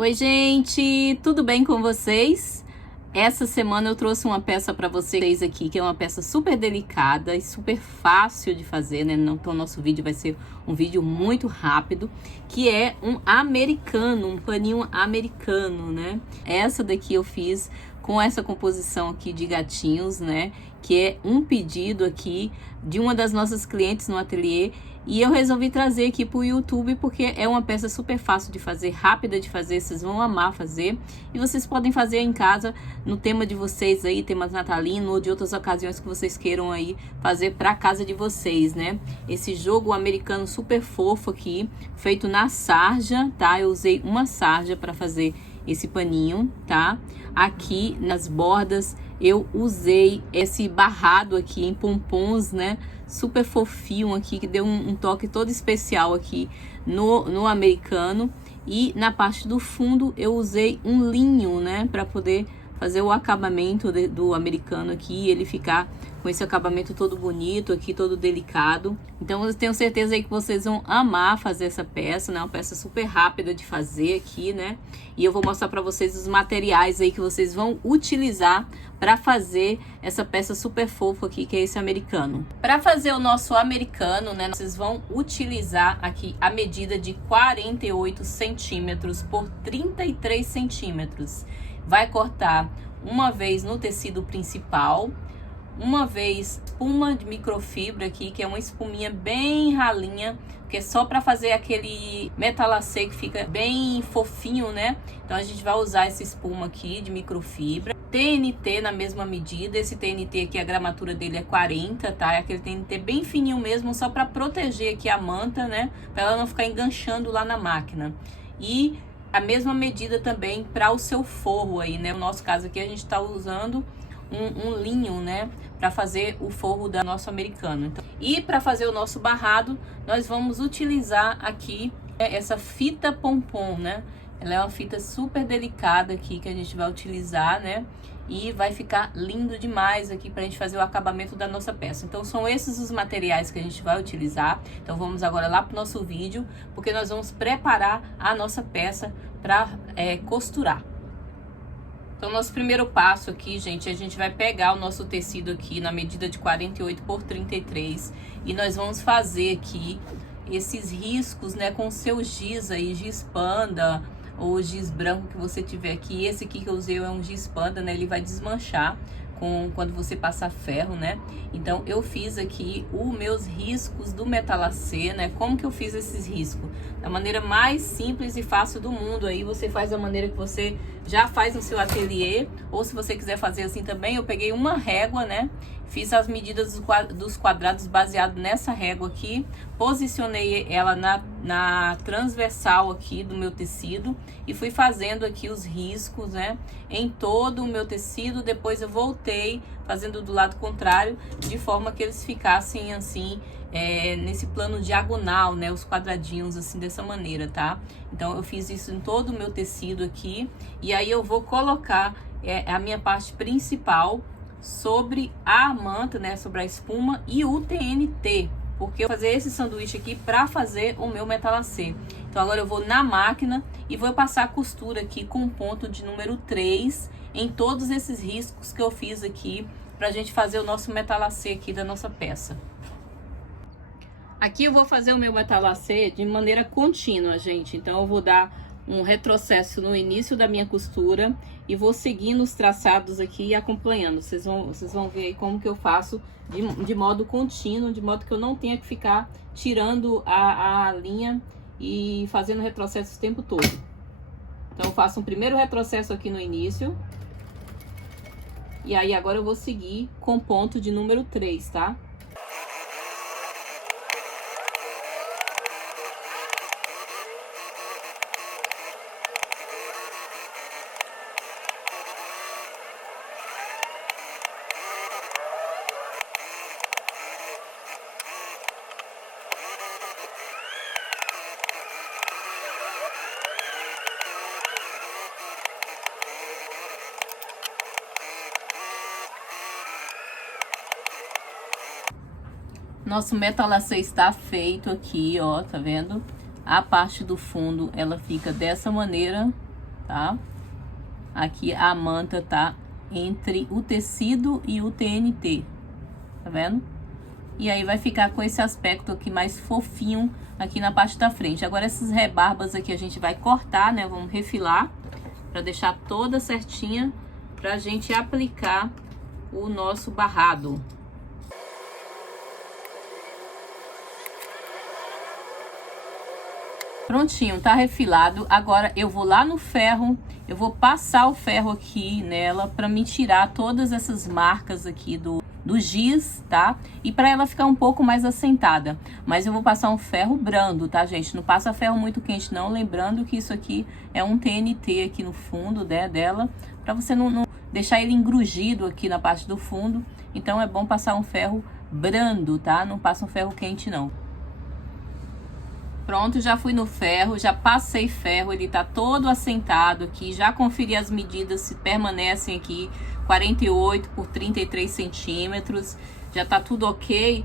Oi, gente, tudo bem com vocês? Essa semana eu trouxe uma peça para vocês aqui, que é uma peça super delicada e super fácil de fazer, né? Então, nosso vídeo vai ser um vídeo muito rápido, que é um americano, um paninho americano, né? Essa daqui eu fiz com essa composição aqui de gatinhos, né? Que é um pedido aqui de uma das nossas clientes no ateliê. E eu resolvi trazer aqui para o YouTube porque é uma peça super fácil de fazer, rápida de fazer, vocês vão amar fazer. E vocês podem fazer em casa, no tema de vocês aí, tema natalino ou de outras ocasiões que vocês queiram aí fazer para casa de vocês, né? Esse jogo americano super fofo aqui, feito na sarja, tá? Eu usei uma sarja para fazer esse paninho, tá? Aqui nas bordas eu usei esse barrado aqui em pompons, né? Super fofinho aqui, que deu um toque todo especial aqui no americano. E na parte do fundo eu usei um linho, né? Para poder fazer o acabamento do americano aqui, ele ficar com esse acabamento todo bonito aqui, todo delicado. Então eu tenho certeza aí que vocês vão amar fazer essa peça, né? Uma peça super rápida de fazer aqui, né? E eu vou mostrar para vocês os materiais aí que vocês vão utilizar para fazer essa peça super fofa aqui, que é esse americano. Para fazer o nosso americano, né? Vocês vão utilizar aqui a medida de 48 centímetros por 33 centímetros. Vai cortar uma vez no tecido principal, uma vez espuma de microfibra aqui, que é uma espuminha bem ralinha, que é só para fazer aquele metalacê que fica bem fofinho, né? Então a gente vai usar essa espuma aqui de microfibra. TNT na mesma medida, esse TNT aqui a gramatura dele é 40, tá? É aquele TNT bem fininho mesmo, só para proteger aqui a manta, né? Para ela não ficar enganchando lá na máquina. E a mesma medida também para o seu forro aí, né? No nosso caso aqui a gente está usando um linho, né? Para fazer o forro da nosso americano. Então, e para fazer o nosso barrado, nós vamos utilizar aqui essa fita pompom, né? Ela é uma fita super delicada aqui que a gente vai utilizar, né? E vai ficar lindo demais aqui pra gente fazer o acabamento da nossa peça. Então são esses os materiais que a gente vai utilizar. Então vamos agora lá pro nosso vídeo, porque nós vamos preparar a nossa peça para costurar. Então nosso primeiro passo aqui, gente, a gente vai pegar o nosso tecido aqui na medida de 48 por 33 e nós vamos fazer aqui esses riscos, né, com o seu giz aí, giz panda ou giz branco que você tiver aqui. Esse aqui que eu usei é um giz panda, né? Ele vai desmanchar quando você passar ferro, né? Então eu fiz aqui os meus riscos do metalacê, né? Como que eu fiz esses riscos? Da maneira mais simples e fácil do mundo. Aí você faz da maneira que você já faz no seu ateliê, ou se você quiser fazer assim também, eu peguei uma régua, né? Fiz as medidas dos quadrados baseado nessa régua aqui, posicionei ela na transversal aqui do meu tecido e fui fazendo aqui os riscos, né, em todo o meu tecido. Depois eu voltei fazendo do lado contrário, de forma que eles ficassem assim, nesse plano diagonal, né, os quadradinhos assim dessa maneira, tá? Então eu fiz isso em todo o meu tecido aqui e aí eu vou colocar a minha parte principal sobre a manta, né, sobre a espuma e o TNT, porque eu vou fazer esse sanduíche aqui para fazer o meu metalacê. Então agora eu vou na máquina e vou passar a costura aqui com ponto de número 3 em todos esses riscos que eu fiz aqui pra gente fazer o nosso metalacê aqui da nossa peça. Aqui eu vou fazer o meu metalacê de maneira contínua, gente. Então eu vou dar um retrocesso no início da minha costura e vou seguindo os traçados aqui e acompanhando. Vocês vão ver aí como que eu faço de modo contínuo, de modo que eu não tenha que ficar tirando a linha e fazendo retrocesso o tempo todo. Então eu faço um primeiro retrocesso aqui no início. E aí agora eu vou seguir com ponto de número 3, tá? Nosso metalacê está feito aqui, ó, tá vendo? A parte do fundo, ela fica dessa maneira, tá? Aqui a manta tá entre o tecido e o TNT, tá vendo? E aí vai ficar com esse aspecto aqui mais fofinho aqui na parte da frente. Agora essas rebarbas aqui a gente vai cortar, né? Vamos refilar para deixar toda certinha pra gente aplicar o nosso barrado. Prontinho, tá refilado. Agora eu vou lá no ferro, eu vou passar o ferro aqui nela para me tirar todas essas marcas aqui do giz, tá? E para ela ficar um pouco mais assentada. Mas eu vou passar um ferro brando, tá, gente? Não passa ferro muito quente não, lembrando que isso aqui é um TNT aqui no fundo, né, dela, para você não deixar ele engrugido aqui na parte do fundo. Então é bom passar um ferro brando, tá? Não passa um ferro quente não. Pronto, já fui no ferro, já passei ferro, ele tá todo assentado aqui, já conferi as medidas se permanecem aqui, 48 por 33 centímetros, já tá tudo ok.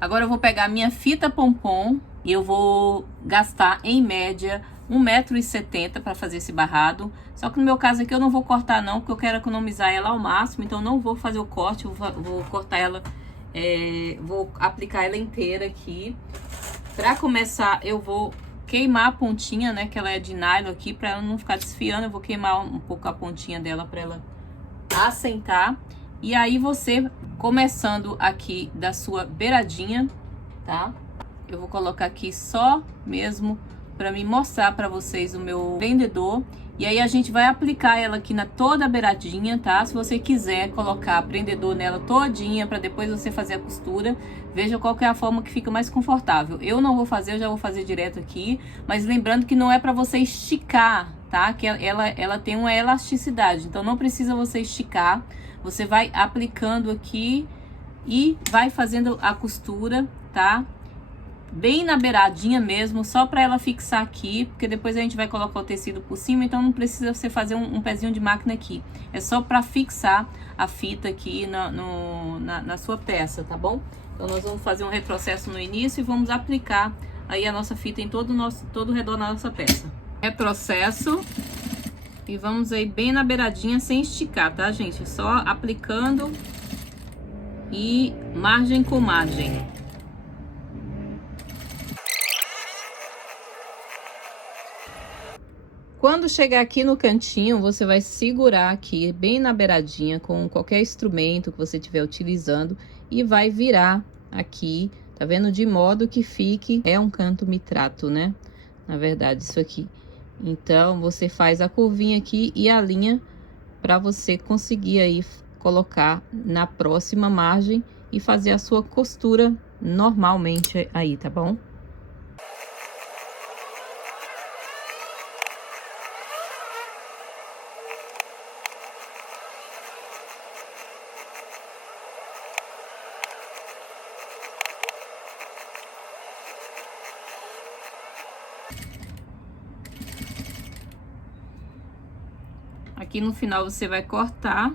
Agora eu vou pegar minha fita pompom e eu vou gastar em média 1,70 m para fazer esse barrado. Só que no meu caso aqui eu não vou cortar não, porque eu quero economizar ela ao máximo, então não vou fazer o corte, vou cortar ela, vou aplicar ela inteira aqui. Para começar, eu vou queimar a pontinha, né, que ela é de nylon aqui, para ela não ficar desfiando. Eu vou queimar um pouco a pontinha dela para ela assentar. E aí você, começando aqui da sua beiradinha, tá? Eu vou colocar aqui só mesmo para me mostrar para vocês o meu prendedor. E aí a gente vai aplicar ela aqui na toda a beiradinha, tá? Se você quiser colocar prendedor nela todinha para depois você fazer a costura, veja qual que é a forma que fica mais confortável. Eu não vou fazer, eu já vou fazer direto aqui, mas lembrando que não é para você esticar, tá? Que ela tem uma elasticidade, então não precisa você esticar. Você vai aplicando aqui e vai fazendo a costura, tá? Bem na beiradinha mesmo, só para ela fixar aqui, porque depois a gente vai colocar o tecido por cima, então não precisa você fazer um pezinho de máquina aqui. É só para fixar a fita aqui na sua peça, tá bom? Então nós vamos fazer um retrocesso no início e vamos aplicar aí a nossa fita em todo o redor da nossa peça. Retrocesso e vamos aí bem na beiradinha sem esticar, tá, gente? Só aplicando e margem com margem. Quando chegar aqui no cantinho, você vai segurar aqui bem na beiradinha com qualquer instrumento que você estiver utilizando e vai virar aqui, tá vendo? De modo que fique, é um canto mitrato, né? Na verdade, isso aqui. Então, você faz a curvinha aqui e a linha para você conseguir aí colocar na próxima margem e fazer a sua costura normalmente aí, tá bom? Aqui no final você vai cortar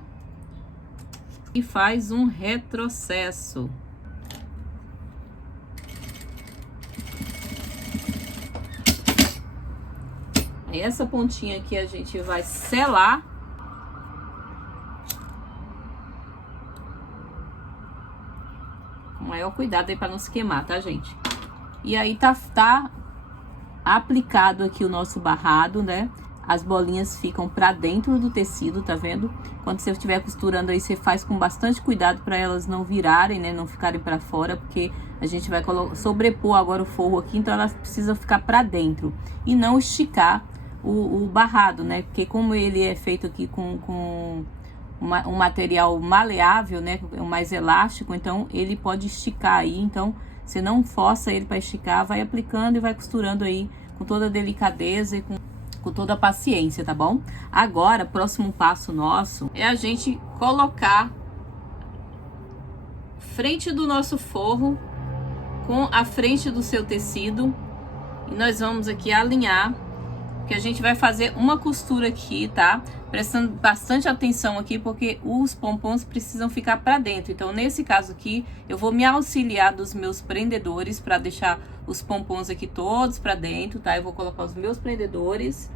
e faz um retrocesso. Aí essa pontinha aqui a gente vai selar. Com maior cuidado aí para não se queimar, tá, gente? E aí tá aplicado aqui o nosso barrado, né? As bolinhas ficam pra dentro do tecido, tá vendo? Quando você estiver costurando aí, você faz com bastante cuidado para elas não virarem, né? Não ficarem pra fora, porque a gente vai sobrepor agora o forro aqui, então elas precisam ficar pra dentro. E não esticar o barrado, né? Porque como ele é feito aqui com um material maleável, né? Mais elástico, então ele pode esticar aí. Então, você não força ele para esticar, vai aplicando e vai costurando aí com toda a delicadeza e com toda a paciência, tá bom? Agora, próximo passo nosso é a gente colocar frente do nosso forro com a frente do seu tecido e nós vamos aqui alinhar, que a gente vai fazer uma costura aqui, tá? Prestando bastante atenção aqui, porque os pompons precisam ficar para dentro. Então, nesse caso aqui, eu vou me auxiliar dos meus prendedores para deixar os pompons aqui todos para dentro, tá? Eu vou colocar os meus prendedores.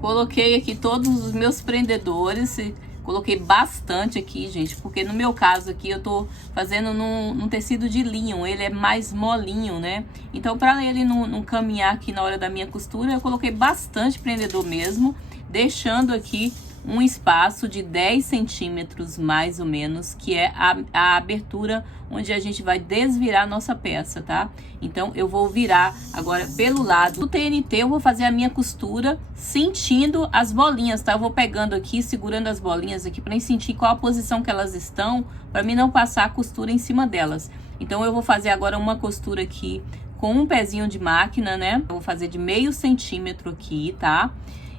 Coloquei aqui todos os meus prendedores, coloquei bastante aqui, gente, porque no meu caso aqui eu tô fazendo num tecido de linho, ele é mais molinho, né? Então, para ele não caminhar aqui na hora da minha costura, eu coloquei bastante prendedor mesmo, deixando aqui um espaço de 10 centímetros mais ou menos, que é a abertura onde a gente vai desvirar a nossa peça, tá? Então, eu vou virar agora pelo lado do TNT, eu vou fazer a minha costura sentindo as bolinhas, tá? Eu vou pegando aqui, segurando as bolinhas aqui, para sentir qual a posição que elas estão, para mim não passar a costura em cima delas. Então, eu vou fazer agora uma costura aqui com um pezinho de máquina, né? Eu vou fazer de meio centímetro aqui, tá?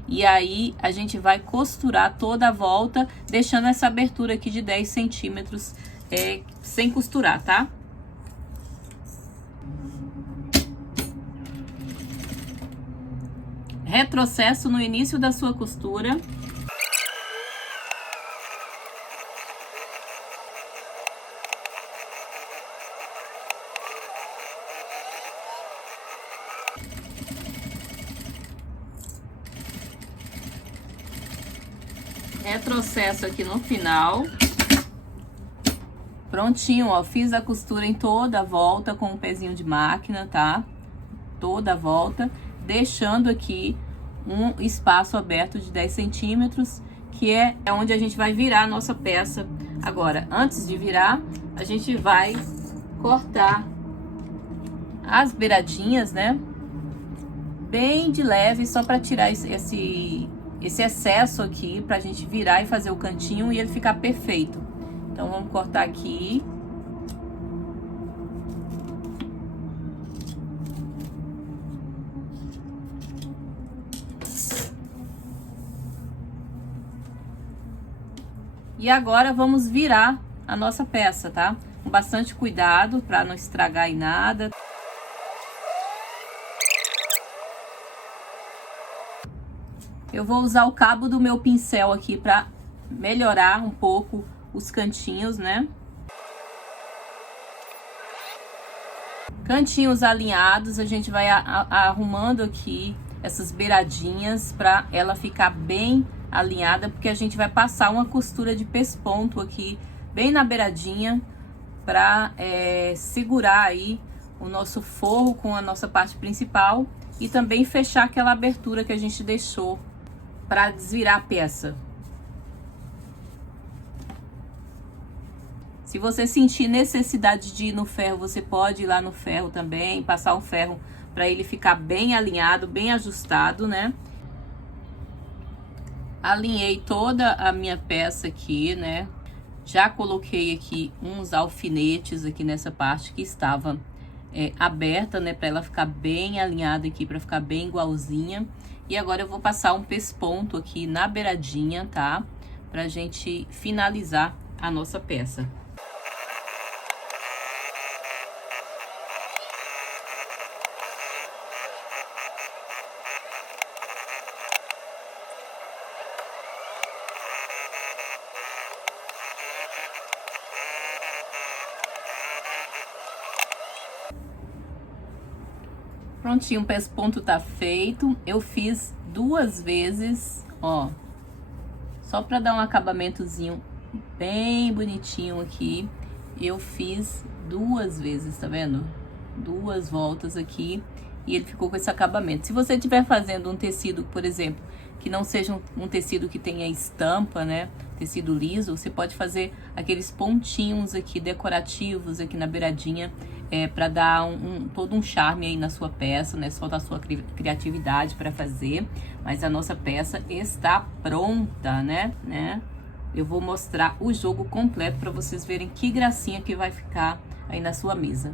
E aí, a gente vai costurar toda a volta, deixando essa abertura aqui de 10 centímetros sem costurar, tá? Retrocesso no início da sua costura. Retrocesso aqui no final. Prontinho, ó, fiz a costura em toda a volta com um pezinho de máquina, tá? Toda a volta, deixando aqui um espaço aberto de 10 centímetros, que é onde a gente vai virar a nossa peça. Agora, antes de virar, a gente vai cortar as beiradinhas, né? Bem de leve, só para tirar esse excesso aqui, pra gente virar e fazer o cantinho e ele ficar perfeito. Então, vamos cortar aqui. E agora, vamos virar a nossa peça, tá? Com bastante cuidado pra não estragar em nada. Eu vou usar o cabo do meu pincel aqui pra melhorar um pouco os cantinhos, né? Cantinhos alinhados, a gente vai arrumando aqui essas beiradinhas pra ela ficar bem alinhada, porque a gente vai passar uma costura de pesponto aqui, bem na beiradinha, pra segurar aí o nosso forro com a nossa parte principal e também fechar aquela abertura que a gente deixou pra desvirar a peça. Se você sentir necessidade de ir no ferro, você pode ir lá no ferro também, passar um ferro para ele ficar bem alinhado, bem ajustado, né? Alinhei toda a minha peça aqui, né? Já coloquei aqui uns alfinetes aqui nessa parte que estava aberta, né? Para ela ficar bem alinhada aqui, para ficar bem igualzinha. E agora eu vou passar um pesponto aqui na beiradinha, tá? Pra gente finalizar a nossa peça. Prontinho, o pesponto tá feito. Eu fiz 2 vezes, ó. Só pra dar um acabamentozinho bem bonitinho aqui. Eu fiz 2 vezes, tá vendo? 2 voltas aqui. E ele ficou com esse acabamento. Se você estiver fazendo um tecido, por exemplo, que não seja um tecido que tenha estampa, né? Tecido liso, você pode fazer aqueles pontinhos aqui decorativos aqui na beiradinha, para dar todo um charme aí na sua peça, né? Só da sua criatividade para fazer. Mas a nossa peça está pronta, né? Eu vou mostrar o jogo completo para vocês verem que gracinha que vai ficar aí na sua mesa.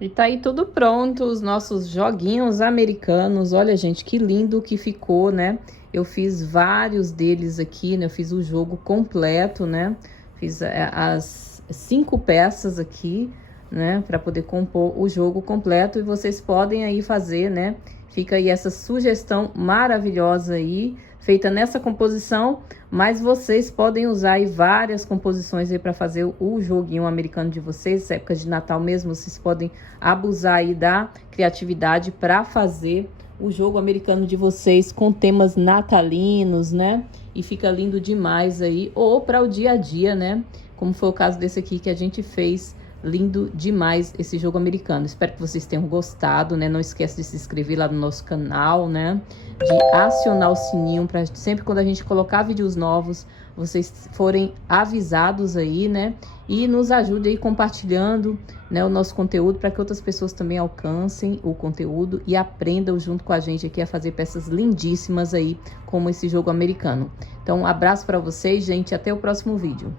E tá aí tudo pronto, os nossos joguinhos americanos. Olha, gente, que lindo que ficou, né? Eu fiz vários deles aqui, né? Eu fiz o jogo completo, né? Fiz as 5 peças aqui, né? Para poder compor o jogo completo. E vocês podem aí fazer, né? Fica aí essa sugestão maravilhosa aí, feita nessa composição, mas vocês podem usar aí várias composições aí para fazer o joguinho americano de vocês. Época de Natal mesmo, vocês podem abusar aí da criatividade para fazer o jogo americano de vocês com temas natalinos, né? E fica lindo demais aí. Ou para o dia a dia, né? Como foi o caso desse aqui que a gente fez. Lindo demais esse jogo americano. Espero que vocês tenham gostado, né? Não esquece de se inscrever lá no nosso canal, né? De acionar o sininho para sempre quando a gente colocar vídeos novos, vocês forem avisados aí, né? E nos ajude aí compartilhando, né, o nosso conteúdo para que outras pessoas também alcancem o conteúdo e aprendam junto com a gente aqui a fazer peças lindíssimas aí, como esse jogo americano. Então, um abraço para vocês, gente. Até o próximo vídeo.